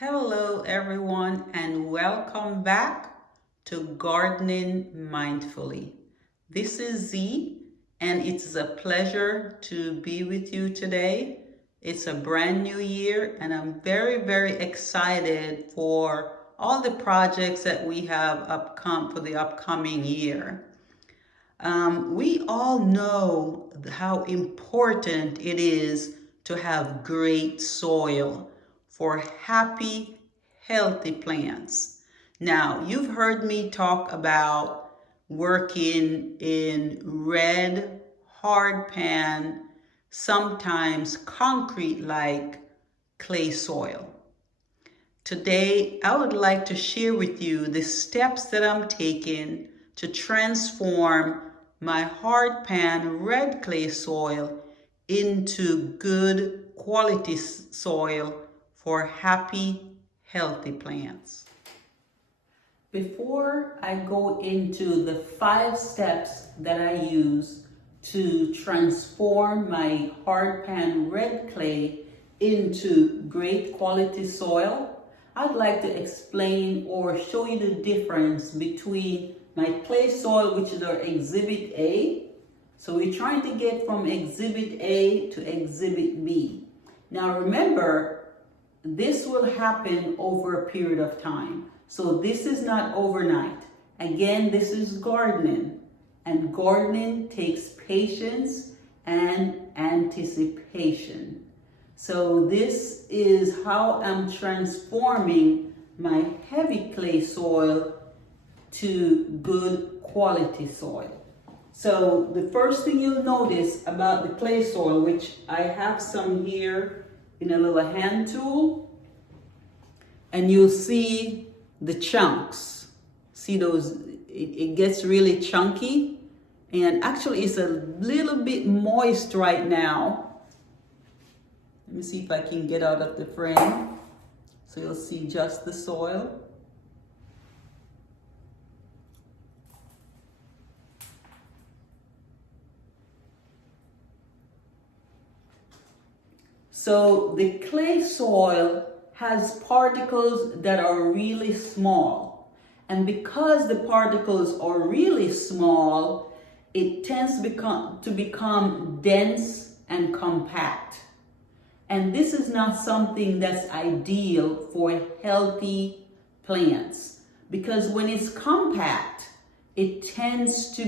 Hello, everyone, and welcome back to Gardening Mindfully. This is Z, and it's a pleasure to be with you today. It's a brand new year, and I'm very excited for all the projects that we have for the upcoming year. We all know how important it is to have great soil for happy, healthy plants. Now, you've heard me talk about working in red, hard pan, sometimes concrete like clay soil. Today, I would like to share with you the steps that I'm taking to transform my hard pan red clay soil into good quality soil for happy, healthy plants. Before I go into the 5 steps that I use to transform my hard pan red clay into great quality soil, I'd like to explain or show you the difference between my clay soil, which is our Exhibit A. So we're trying to get from Exhibit A to Exhibit B. Now remember, this will happen over a period of time. So this is not overnight. Again, this is gardening. And gardening takes patience and anticipation. So this is how I'm transforming my heavy clay soil to good quality soil. So the first thing you'll notice about the clay soil, which I have some here in a little hand tool, and you'll see the chunks. See those, it gets really chunky, and actually it's a little bit moist right now. Let me see if I can get out of the frame so you'll see just the soil. So the clay soil has particles that are really small. And because the particles are really small, it tends to become dense and compact. And this is not something that's ideal for healthy plants, because when it's compact, it tends to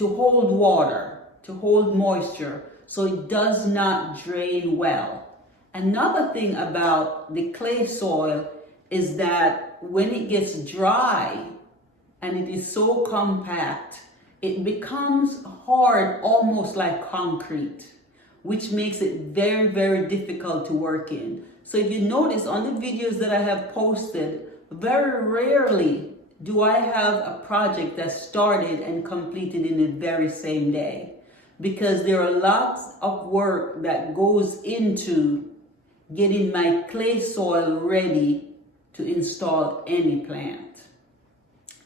hold water, to hold moisture, so it does not drain well. Another thing about the clay soil is that when it gets dry and it is so compact, it becomes hard, almost like concrete, which makes it very difficult to work in. So if you notice on the videos that I have posted, very rarely do I have a project that started and completed in the very same day, because there are lots of work that goes into getting my clay soil ready to install any plant.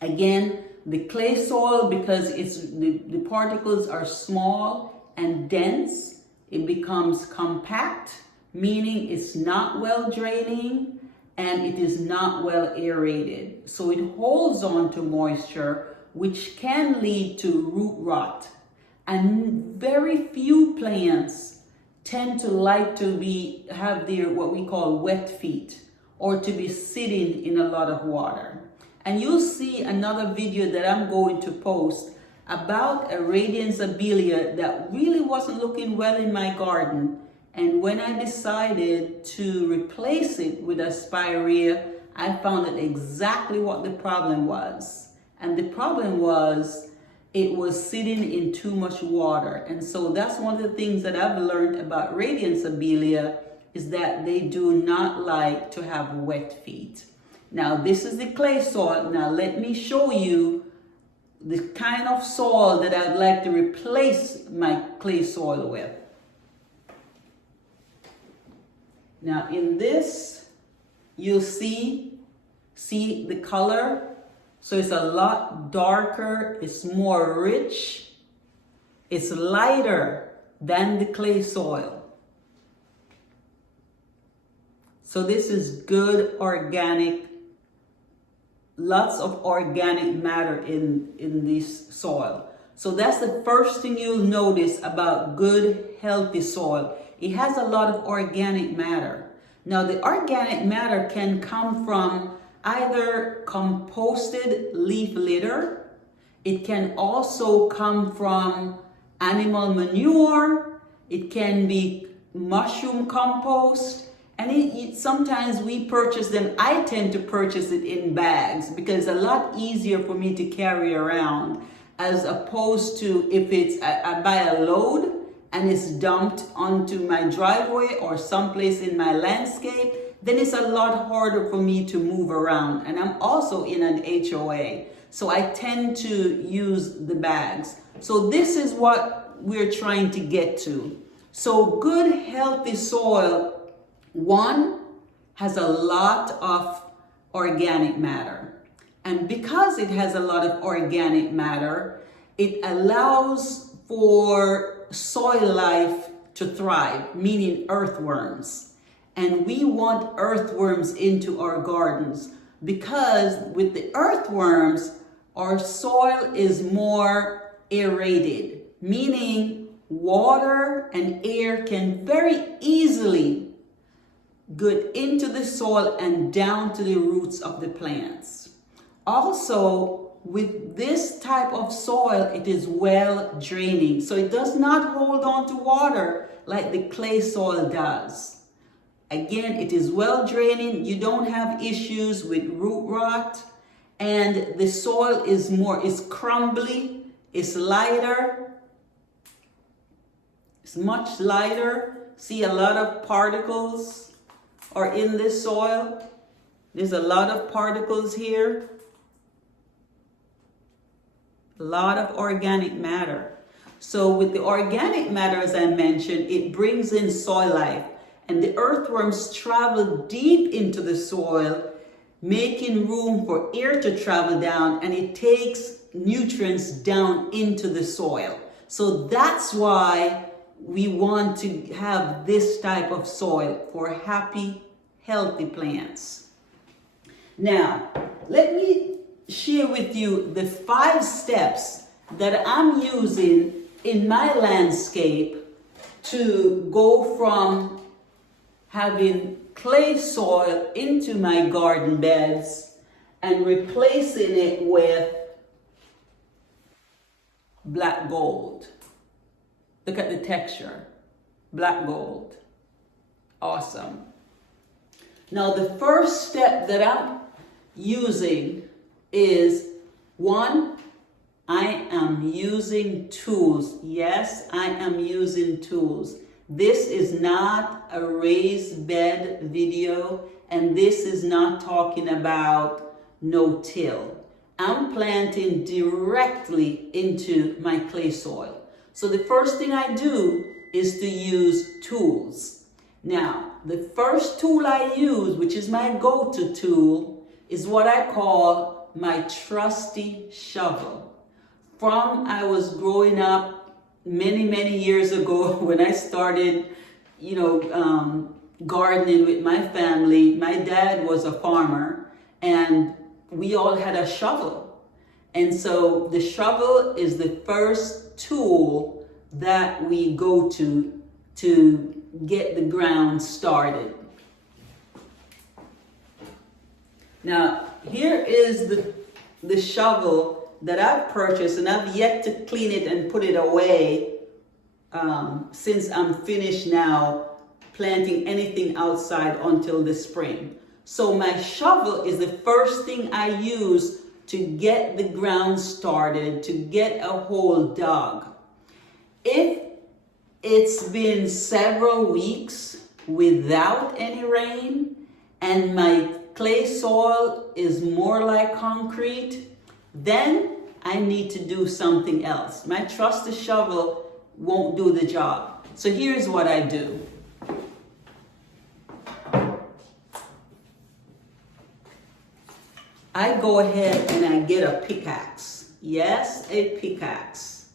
Again, the clay soil, because the particles are small and dense, it becomes compact, meaning it's not well draining and it is not well aerated. So it holds on to moisture, which can lead to root rot. And very few plants tend to like to have their what we call wet feet, or to be sitting in a lot of water. And you'll see another video that I'm going to post about a Radiance Abelia that really wasn't looking well in my garden. And when I decided to replace it with a Spirea, I found out exactly what the problem was. And the problem was it was sitting in too much water. And so that's one of the things that I've learned about Radiance Abelia, is that they do not like to have wet feet. Now this is the clay soil. Now let me show you the kind of soil that I'd like to replace my clay soil with. Now in this, you'll see the color. So it's a lot darker, it's more rich, it's lighter than the clay soil. So this is good organic, lots of organic matter in this soil. So that's the first thing you'll notice about good, healthy soil. It has a lot of organic matter. Now, the organic matter can come from either composted leaf litter. It can also come from animal manure. It can be mushroom compost. And sometimes we purchase them. I tend to purchase it in bags because it's a lot easier for me to carry around, as opposed to if it's I buy a load and it's dumped onto my driveway or someplace in my landscape, then it's a lot harder for me to move around. And I'm also in an HOA, so I tend to use the bags. So this is what we're trying to get to. So good, healthy soil, one, has a lot of organic matter. And because it has a lot of organic matter, it allows for soil life to thrive, meaning earthworms. And we want earthworms into our gardens because with the earthworms, our soil is more aerated, meaning water and air can very easily get into the soil and down to the roots of the plants. Also, with this type of soil, it is well draining. So it does not hold on to water like the clay soil does. Again, it is well draining. You don't have issues with root rot. And the soil is crumbly, it's lighter. It's much lighter. See, a lot of particles are in this soil. There's a lot of particles here. A lot of organic matter. So with the organic matter, as I mentioned, it brings in soil life. And the earthworms travel deep into the soil, making room for air to travel down, and it takes nutrients down into the soil. So that's why we want to have this type of soil for happy, healthy plants. Now, let me share with you the 5 steps that I'm using in my landscape to go from having clay soil into my garden beds and replacing it with black gold. Look at the texture, black gold. Awesome. Now the first step that I'm using is, 1, I am using tools. Yes, I am using tools. This is not a raised bed video, and this is not talking about no-till. I'm planting directly into my clay soil. So the first thing I do is to use tools. Now, the first tool I use, which is my go-to tool, is what I call my trusty shovel. From I was growing up many years ago when I started, gardening with my family. My dad was a farmer and we all had a shovel. And so the shovel is the first tool that we go to get the ground started. Now, here is the shovel that I've purchased, and I've yet to clean it and put it away since I'm finished now planting anything outside until the spring. So my shovel is the first thing I use to get the ground started, to get a hole dug. If it's been several weeks without any rain and my clay soil is more like concrete, then I need to do something else. My trusty shovel won't do the job. So here's what I do. I go ahead and I get a pickaxe. Yes, a pickaxe.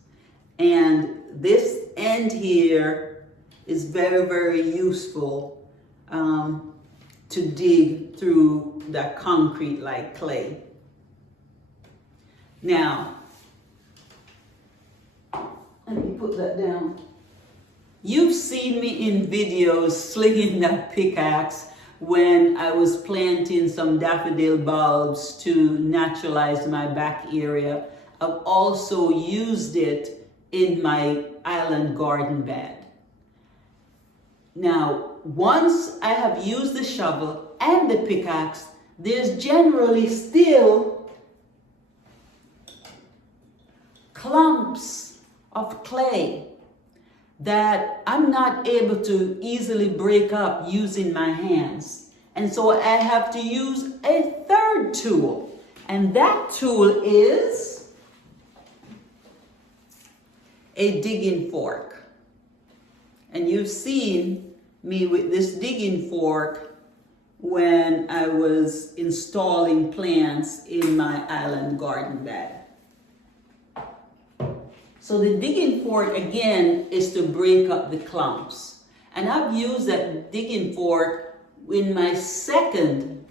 And this end here is very useful to dig through that concrete like clay. Now, let me put that down. You've seen me in videos slinging that pickaxe when I was planting some daffodil bulbs to naturalize my back area. I've also used it in my island garden bed. Now, once I have used the shovel and the pickaxe, there's generally still clumps of clay that I'm not able to easily break up using my hands. And so I have to use a third tool. And that tool is a digging fork. And you've seen me with this digging fork when I was installing plants in my island garden bed. So the digging fork, again, is to break up the clumps. And I've used that digging fork in my second,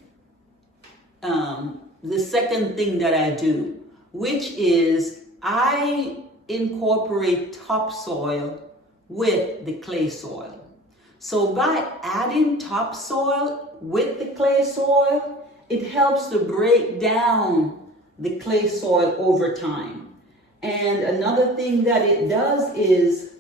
the second thing that I do, which is I incorporate topsoil with the clay soil. So by adding topsoil with the clay soil, it helps to break down the clay soil over time. And another thing that it does is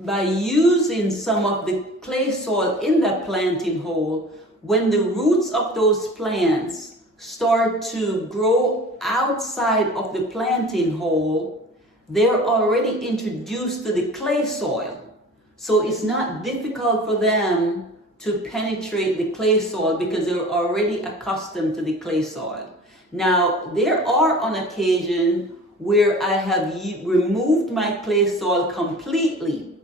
by using some of the clay soil in that planting hole, when the roots of those plants start to grow outside of the planting hole, they're already introduced to the clay soil. So it's not difficult for them to penetrate the clay soil because they're already accustomed to the clay soil. Now, there are on occasion where I have removed my clay soil completely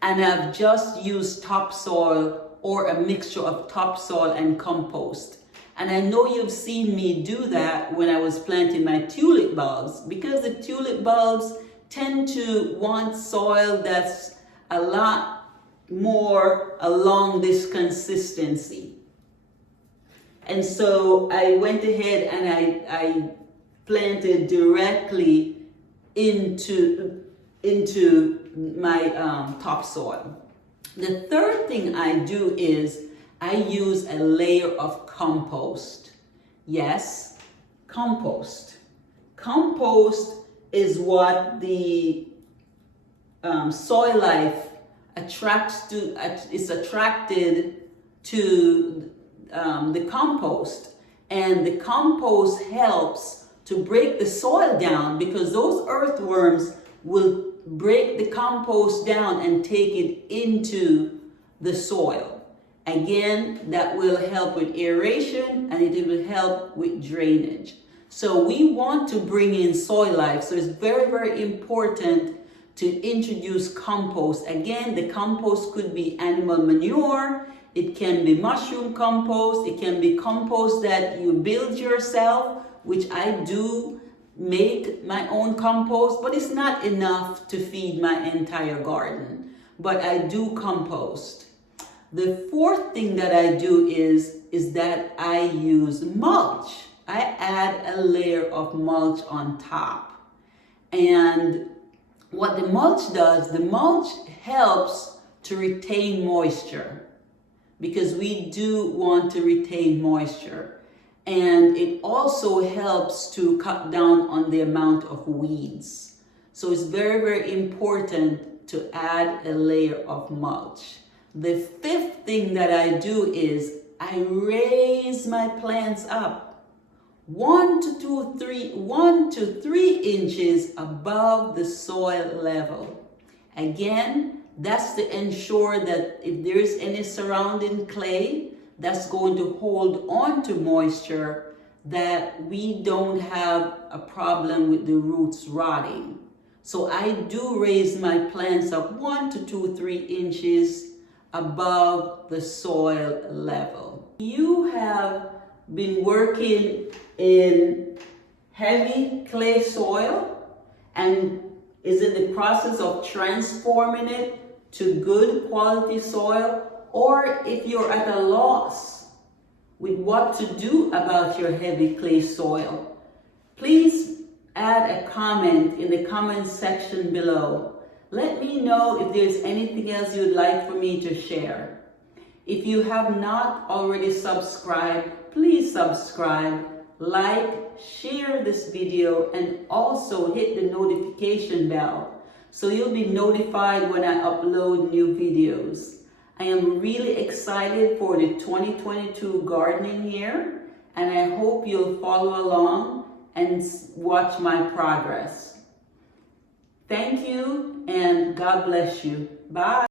and I've just used topsoil or a mixture of topsoil and compost. And I know you've seen me do that when I was planting my tulip bulbs, because the tulip bulbs tend to want soil that's a lot more along this consistency. And so I went ahead and I planted directly into my topsoil. The third thing I do is I use a layer of compost. Yes, compost. Compost is what the soil life is attracted to the compost, and the compost helps to break the soil down because those earthworms will break the compost down and take it into the soil. Again, that will help with aeration and it will help with drainage. So we want to bring in soil life. So it's very, very important to introduce compost. Again, the compost could be animal manure. It can be mushroom compost. It can be compost that you build yourself, which I do make my own compost, but it's not enough to feed my entire garden. But I do compost. The fourth thing that I do is that I use mulch. I add a layer of mulch on top. And what the mulch does, the mulch helps to retain moisture, because we do want to retain moisture. And it also helps to cut down on the amount of weeds. So it's very, very important to add a layer of mulch. The fifth thing that I do is I raise my plants up 1 to 3 inches above the soil level. Again, that's to ensure that if there is any surrounding clay that's going to hold on to moisture, that we don't have a problem with the roots rotting. So I do raise my plants up 1 to 3 inches above the soil level. You have been working in heavy clay soil and is in the process of transforming it to good quality soil, or if you're at a loss with what to do about your heavy clay soil, please add a comment in the comment section below. Let me know if there's anything else you'd like for me to share. If you have not already subscribed, please subscribe, like, share this video, and also hit the notification bell so you'll be notified when I upload new videos. I am really excited for the 2022 gardening year, and I hope you'll follow along and watch my progress. Thank you, and God bless you. Bye.